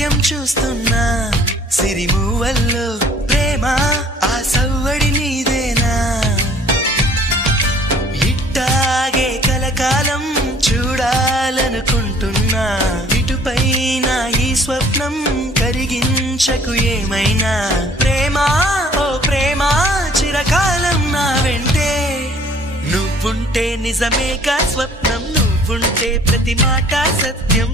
నాట్యం చూస్తున్నా సిరిమూవల్లో ప్రేమ ఆ సవ్వడి నీదేనా ఇట్టాగే కలకాలం చూడాలనుకుంటున్నా ఇటుపైన ఈ స్వప్నం కరిగించకు ఏమైనా ప్రేమ ఓ ప్రేమ చిరకాలం నా వెంటే నువ్వుంటే నిజమేగా స్వప్నం నువ్వుంటే ప్రతి మాట సత్యం